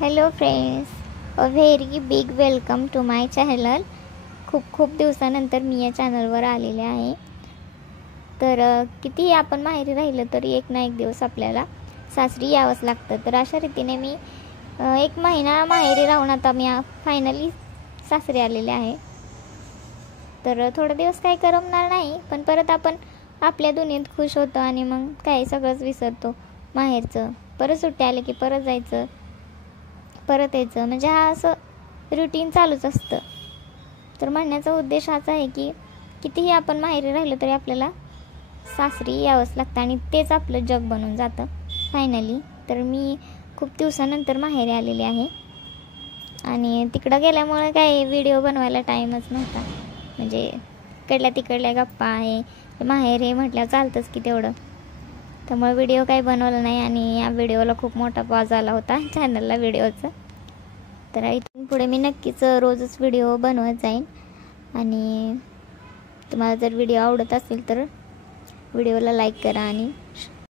Hello friends, a very big welcome to my channel. खूप दिवसानंतर मी या चॅनलवर आलेले आहे. तर कितीही आपण माहेरी राहिलं तरी एक ना एक दिवस आपल्याला सासरी यावंच लागतं. तर अशा रीतीने मी 1 महिना माहेरी राहून आता मी फायनली सासरी आलेले आहे. तर थोडे दिवस काही करमणार नाही, पण परत आपण आपल्या दुनियेत खुश होतो आणि मग काय सगळंच विसरतो माहेरचं. परत सुट्टी आले की परत जायचं, परत यायचं, म्हणजे हा असं रुटीन चालूच असतं. तर म्हणण्याचा उद्देश हाच आहे की कितीही आपण माहेरी राहिलं तरी आपल्याला सासरी यावंच लागतं आणि तेच आपलं जग बनून जातं फायनली. तर मी खूप दिवसानंतर माहेरी आलेली आहे आणि तिकडं गेल्यामुळे काही व्हिडिओ बनवायला टाईमच नव्हता. म्हणजे इकडल्या तिकडल्या गप्पा आहे, माहेर हे म्हटल्यावर चालतंच की तेवढं. त्यामुळे व्हिडिओ काही बनवला नाही आणि या व्हिडिओला खूप मोठा पॉज आला होता चॅनलला व्हिडिओचा. तर इथून पुढे मी नक्कीच रोजच व्हिडिओ बनवत जाईन. आणि तुम्हाला जर व्हिडिओ आवडत असेल तर व्हिडिओला लाईक करा आणि